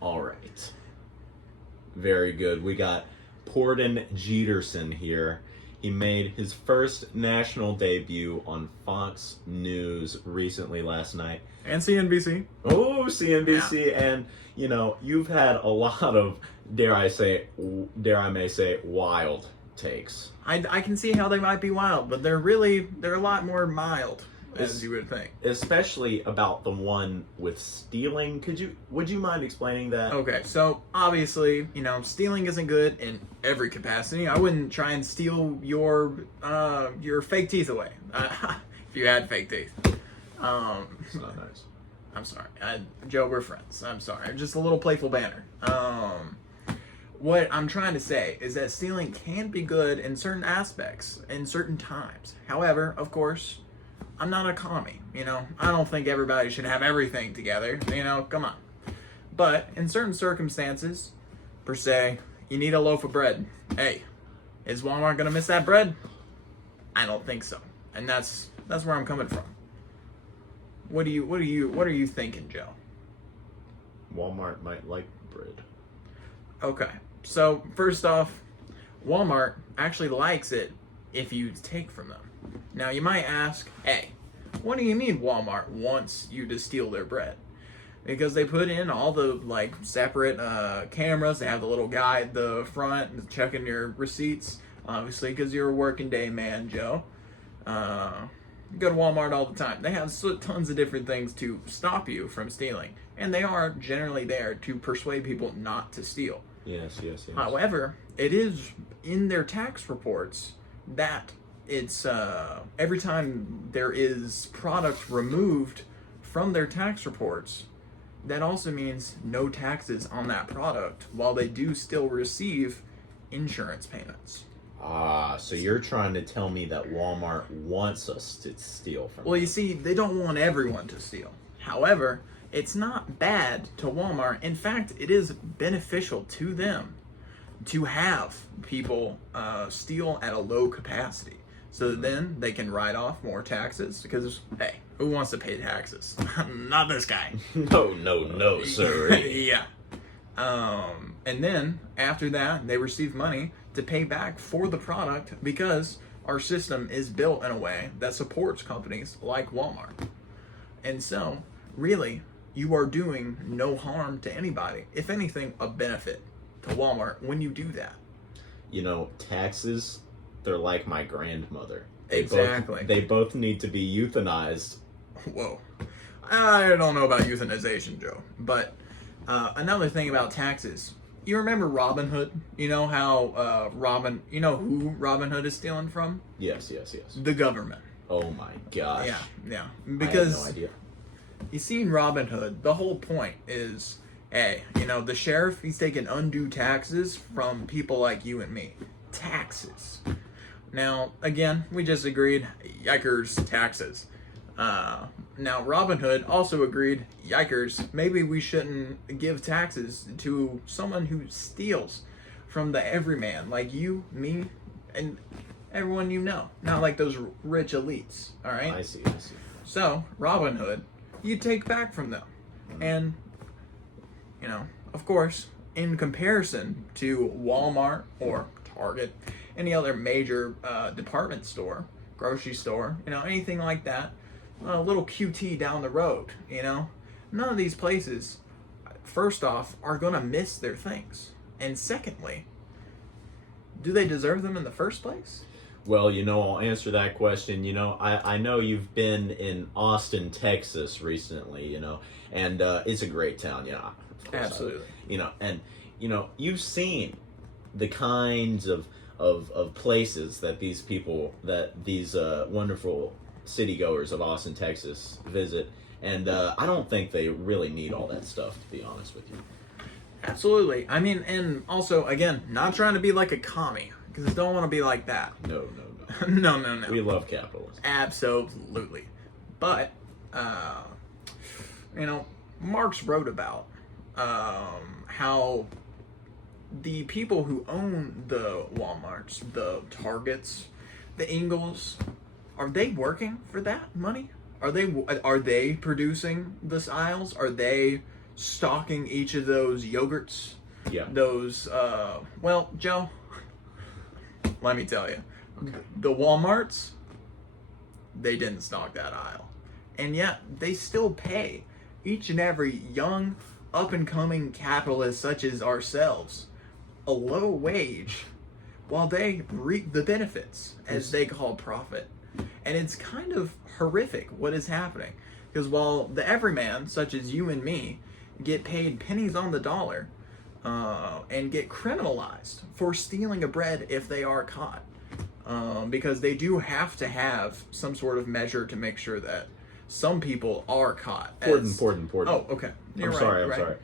All right. Very good. We got Pordan Jeterson here. He made his first national debut on Fox News recently last night. And CNBC. Oh, CNBC. Yeah. And, you've had a lot of, dare I may say, wild takes. I can see how they might be wild, but they're a lot more mild, as you would think. Especially about the one with stealing. Would you mind explaining that? Okay, so obviously, stealing isn't good in every capacity. I wouldn't try and steal your fake teeth away. If you had fake teeth. It's not nice. I'm sorry. Joe, we're friends. I'm sorry. Just a little playful banter. What I'm trying to say is that stealing can be good in certain aspects, in certain times. However, of course, I'm not a commie, I don't think everybody should have everything together, come on. But in certain circumstances, per se, you need a loaf of bread. Hey, is Walmart gonna miss that bread? I don't think so. And that's where I'm coming from. What are you thinking, Joe? Walmart might like bread. Okay. So, first off, Walmart actually likes it if you take from them. Now, you might ask, hey, what do you mean Walmart wants you to steal their bread? Because they put in all the, separate cameras. They have the little guy at the front checking your receipts, obviously, because you're a working day man, Joe. You go to Walmart all the time. They have tons of different things to stop you from stealing. And they are generally there to persuade people not to steal. Yes. However, it is in their tax reports that it's every time there is product removed from their tax reports, that also means no taxes on that product, while they do still receive insurance payments. So you're trying to tell me that Walmart wants us to steal from them. Well, you see, they don't want everyone to steal. However, it's not bad to Walmart. In fact, it is beneficial to them to have people steal at a low capacity. So then they can write off more taxes because, hey, who wants to pay taxes? Not this guy. No, sir. Yeah. And then after that, they receive money to pay back for the product because our system is built in a way that supports companies like Walmart. And so, really, you are doing no harm to anybody. If anything, a benefit to Walmart when you do that. Taxes, they're like my grandmother. They both need to be euthanized. Whoa. I don't know about euthanization, Joe. But another thing about taxes. You remember Robin Hood? You know how who Robin Hood is stealing from? Yes. The government. Oh my gosh. Yeah. Because I had no idea. You see, in Robin Hood, the whole point is, hey, the sheriff, he's taking undue taxes from people like you and me. Taxes. Now, again, we just agreed, yikers, taxes. Now, Robin Hood also agreed, yikers, maybe we shouldn't give taxes to someone who steals from the everyman, like you, me, and everyone you know. Not like those rich elites, all right? I see. So, Robin Hood, you take back from them. And, of course, in comparison to Walmart or Target, any other major department store, grocery store, anything like that, a little QT down the road, none of these places, first off, are going to miss their things. And secondly, do they deserve them in the first place? Well, I'll answer that question. I know you've been in Austin, Texas recently, and it's a great town, yeah. Absolutely. You've seen the kinds of places that these wonderful city goers of Austin, Texas visit, and I don't think they really need all that stuff, to be honest with you. Absolutely. I mean, and also, again, not trying to be like a commie, because I don't want to be like that. No. No. We love capitalism. Absolutely. But, Marx wrote about how the people who own the Walmarts, the Targets, the Ingles, are they working for that money? Are they producing the aisles? Are they stocking each of those yogurts. Yeah. Those, well, Joe, let me tell you, the Walmarts, they didn't stock that aisle. And yet, they still pay each and every young, up-and-coming capitalist such as ourselves a low wage while they reap the benefits, as they call profit. And it's kind of horrific what is happening. Because while the everyman, such as you and me, get paid pennies on the dollar and get criminalized for stealing a bread if they are caught. Because they do have to have some sort of measure to make sure that some people are caught. Pordan. Oh, okay. I'm sorry.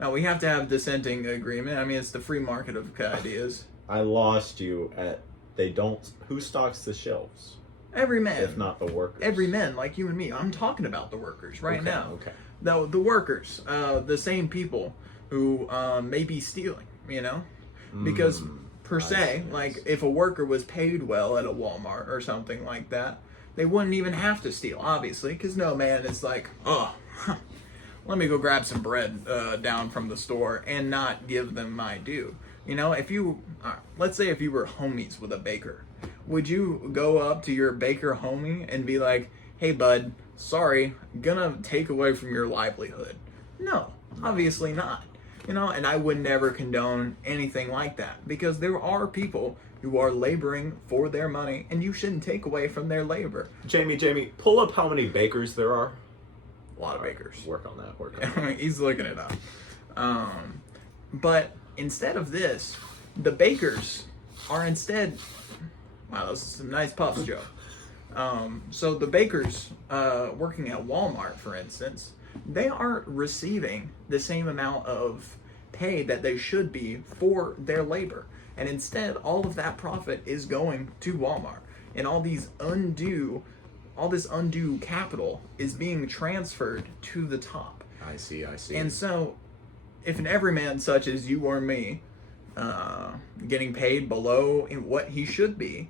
Now, we have to have dissenting agreement. I mean, it's the free market of ideas. I lost you at they don't. Who stocks the shelves? Every man. If not the workers. Every man, like you and me. I'm talking about the workers right now. Okay. The workers, the same people who may be stealing, because per se, like if a worker was paid well at a Walmart or something like that, they wouldn't even have to steal, obviously, because no man is like, let me go grab some bread down from the store and not give them my due. If you, let's say if you were homies with a baker, would you go up to your baker homie and be like, hey bud, sorry, gonna take away from your livelihood? No, obviously not. And I would never condone anything like that, because there are people who are laboring for their money, and you shouldn't take away from their labor. Jamie, pull up how many bakers there are. A lot of bakers. Work on that. He's looking it up. But instead of this, the bakers are instead... Wow, those are some nice puffs, Joe. So the bakers working at Walmart, for instance, they aren't receiving the same amount of pay that they should be for their labor. And instead, all of that profit is going to Walmart. And all this undue capital is being transferred to the top. I see. And so, if an everyman such as you or me, getting paid below what he should be,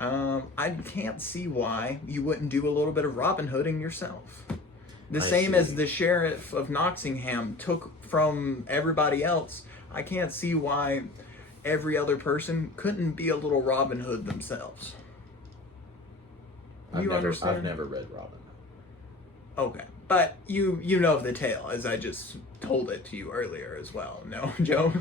I can't see why you wouldn't do a little bit of Robin Hooding yourself. The same as the sheriff of Nottingham took from everybody else. I can't see why every other person couldn't be a little Robin Hood themselves. Understand? I've never read Robin. Okay, but you know the tale, as I just told it to you earlier as well. No, Joe?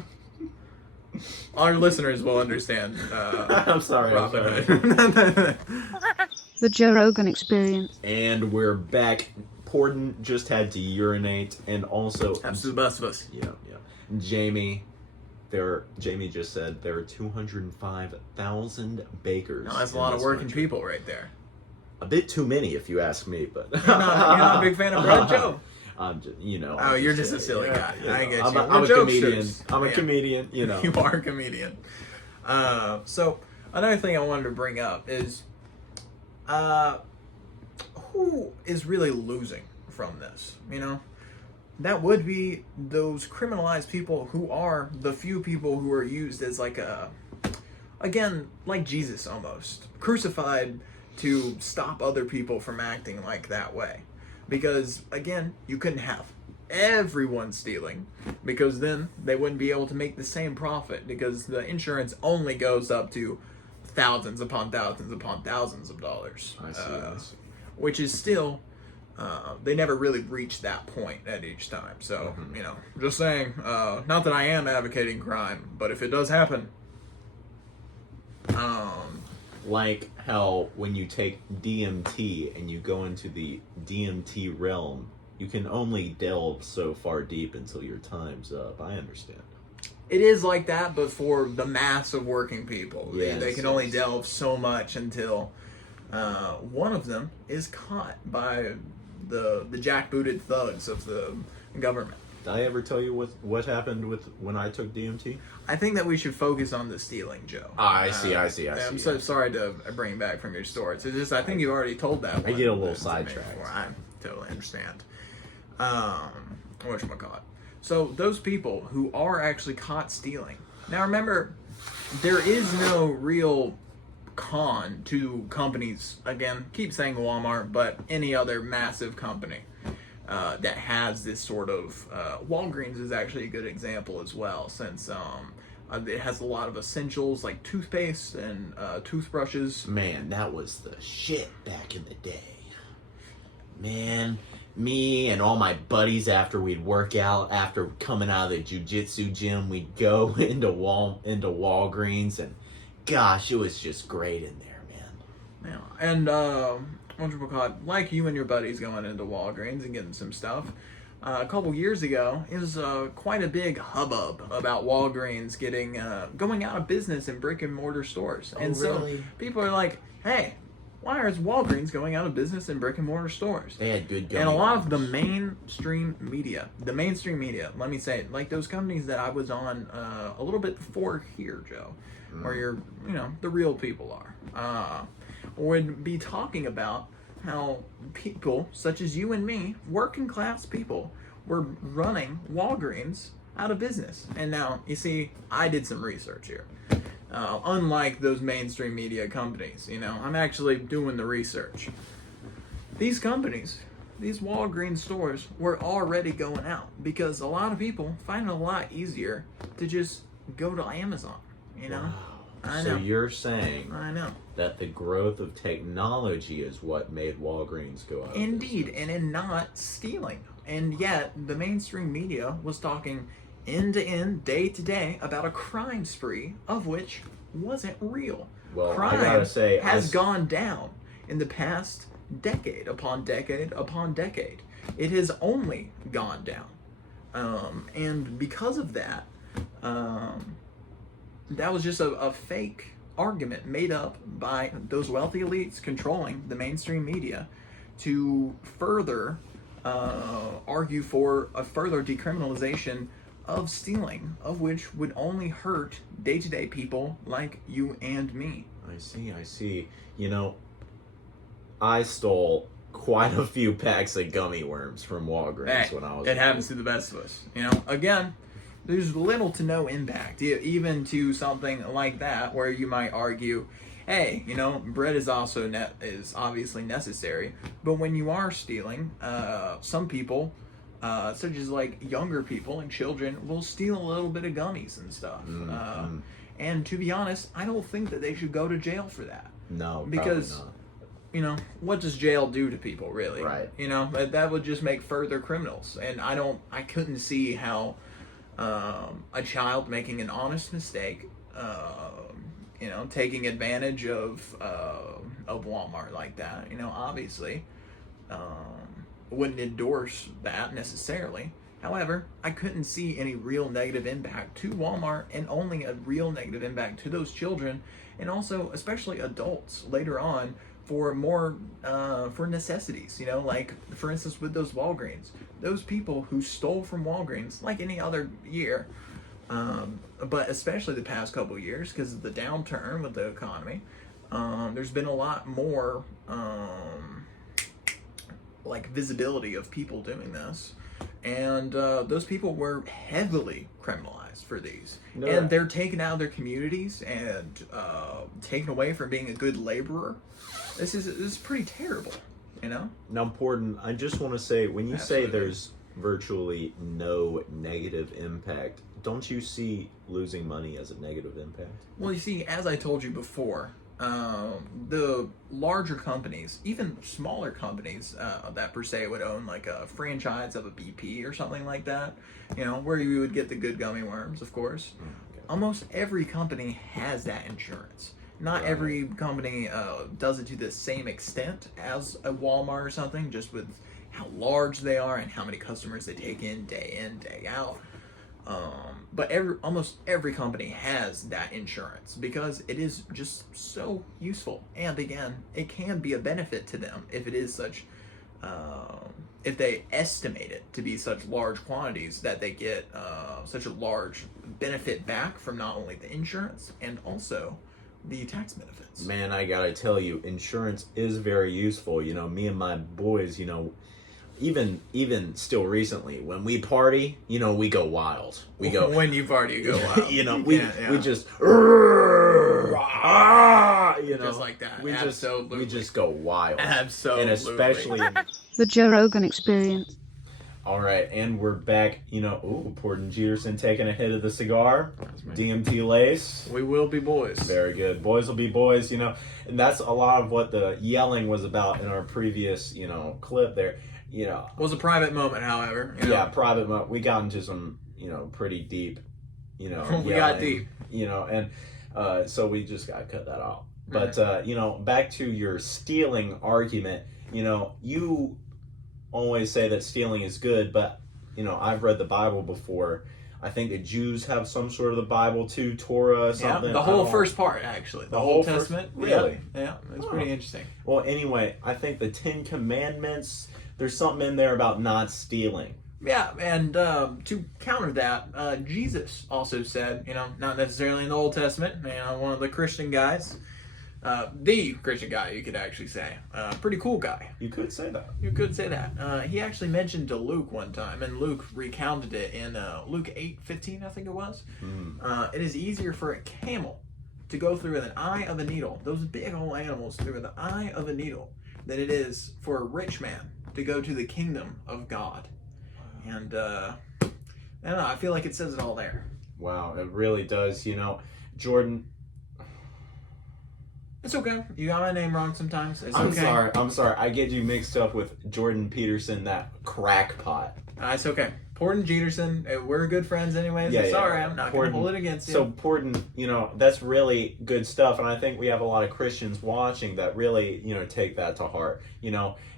Our listeners will understand. I'm sorry. Hood. The Joe Rogan Experience. And we're back. Pordan just had to urinate, and also... Absolutely, best of us. Yeah. Jamie just said there are 205,000 bakers. No, that's a lot of working people right there. A bit too many, if you ask me, but... You're not a big fan of bread, Joe? I'm just, Oh, you're just a silly guy. I get you. I'm a comedian. I'm a comedian, You are a comedian. So, another thing I wanted to bring up is... who is really losing from this? That would be those criminalized people who are the few people who are used as like like Jesus almost, crucified to stop other people from acting like that way. Because again, you couldn't have everyone stealing, because then they wouldn't be able to make the same profit, because the insurance only goes up to thousands upon thousands upon thousands of dollars. I see. Which is still, they never really reach that point at each time. So, just saying, not that I am advocating crime, but if it does happen, like how when you take DMT and you go into the DMT realm, you can only delve so far deep until your time's up. I understand. It is like that, but for the mass of working people. Yes, they can only delve so much until one of them is caught by the jackbooted thugs of the government. Did I ever tell you what happened with when I took DMT? I think that we should focus on the stealing, Joe. I see. I'm so sorry to bring back from your stories. It's just I think you already told that one. I get a little sidetracked. I totally understand. Whatchamacallit. So those people who are actually caught stealing. Now remember, there is no real con to companies, again, keep saying Walmart, but any other massive company. that has this sort of Walgreens is actually a good example as well, since it has a lot of essentials like toothpaste and toothbrushes. Man, that was the shit back in the day. Man, me and all my buddies, after we'd work out, after coming out of the jiu-jitsu gym, we'd go into Walgreens, and gosh, it was just great in there, man. Yeah, and like you and your buddies going into Walgreens and getting some stuff. A couple years ago, it was quite a big hubbub about Walgreens going out of business in brick and mortar stores. Oh, And so really? people are like, hey, why is Walgreens going out of business in brick and mortar stores? They had good gummy And a lot of the worms. mainstream media, let me say it, like those companies that I was on a little bit before here, Joe, where the real people are, would be talking about how people such as you and me, working class people, were running Walgreens out of business. And now, you see, I did some research here. Unlike those mainstream media companies, I'm actually doing the research. These companies, these Walgreens stores, were already going out because a lot of people find it a lot easier to just go to Amazon, Wow. I So know. you're saying I know. that the growth of technology is what made Walgreens go out of Indeed, business. and in not stealing. And yet, the mainstream media was talking end to end, day to day, about a crime spree of which wasn't real. Well, I crime gotta say, has gone down in the past decade upon decade upon decade. It has only gone down. And because of that, that was just a fake argument made up by those wealthy elites controlling the mainstream media to further argue for a further decriminalization of stealing, of which would only hurt day-to-day people like you and me. I see. I stole quite a few packs of gummy worms from Walgreens when I was It happens to the best of us. Again, there's little to no impact, even to something like that, where you might argue, hey, bread is is obviously necessary, but when you are stealing, some people, such as like younger people and children, will steal a little bit of gummies and stuff. And to be honest, I don't think that they should go to jail for that. No, Because probably not. what does jail do to people, really? Right. That would just make further criminals. And I couldn't see how a child making an honest mistake, taking advantage of Walmart like that, obviously, wouldn't endorse that necessarily. However, I couldn't see any real negative impact to Walmart, and only a real negative impact to those children, and also especially adults later on for more for necessities, like for instance with those Walgreens, those people who stole from Walgreens like any other year, but especially the past couple of years because of the downturn with the economy, there's been a lot more like visibility of people doing this, and those people were heavily criminalized for these, and they're taken out of their communities and taken away from being a good laborer. This is pretty terrible, Now, Pordan, I just want to say, when you say Absolutely. there's virtually no negative impact, don't you see losing money as a negative impact? Well, you see, as I told you before, the larger companies, even smaller companies that per se would own like a franchise of a BP or something like that, where you would get the good gummy worms, of course. Okay. Almost every company has that insurance. Not Right. every company does it to the same extent as a Walmart or something, just with how large they are and how many customers they take in, day out. But almost every company has that insurance because it is just so useful. And again, it can be a benefit to them if it is such, if they estimate it to be such large quantities that they get such a large benefit back from not only the insurance and also the tax benefits. Man, I gotta tell you, insurance is very useful. Me and my boys, even still recently, when we party, we go wild. We go, When you party, you go wild. we just, Just like that. we Absolutely. just go wild. Absolutely. And especially, The Joe Rogan Experience. All right, and we're back. Ooh, Pordan Jeterson taking a hit of the cigar. DMT lace. We will be boys. Very good. Boys will be boys, and that's a lot of what the yelling was about in our previous, clip there. It was a private moment, however. Yeah, private moment. We got into some, pretty deep, we yelling, got deep. And so we just got to cut that out. But, back to your stealing argument, you always say that stealing is good, but, I've read the Bible before. I think the Jews have some sort of the Bible too, Torah, something. Yeah, the whole first part, actually. The Old Testament. Really? Yeah, it's pretty interesting. Well, anyway, I think the Ten Commandments, there's something in there about not stealing. Yeah, and to counter that, Jesus also said, not necessarily in the Old Testament, one of the Christian guys, the Christian guy, you could actually say. Pretty cool guy. You could say that. You could say that. He actually mentioned to Luke one time, and Luke recounted it in Luke 8:15, I think it was. It is easier for a camel to go through an eye of a needle, those big old animals through the eye of a needle, than it is for a rich man to go to the kingdom of God. And I don't know, I feel like it says it all there. Wow, it really does. Jordan, it's okay. You got my name wrong sometimes. It's I'm okay. I'm sorry. I get you mixed up with Jordan Peterson, that crackpot. It's okay. Pordan Jeterson, we're good friends anyways. Yeah, It's yeah. all right. I'm not going to hold it against you. So Pordan, that's really good stuff, and I think we have a lot of Christians watching that really, take that to heart,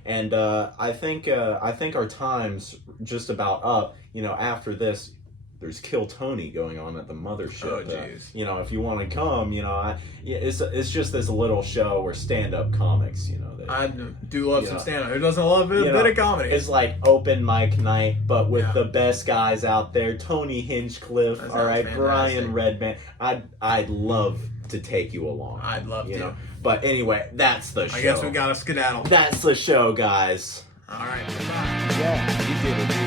And I think our time's just about up. After this, there's Kill Tony going on at the mothership. Oh, jeez. If you want to come, it's just this little show where stand-up comics, I do love some stand-up. Who doesn't love a bit of comedy? It's like open mic night, but with the best guys out there. Tony Hinchcliffe, all right, fantastic. Brian Redman. I'd love to take you along. I'd love to. But anyway, that's the show. I guess we got to skedaddle. That's the show, guys. All right. Bye. Yeah, you did it.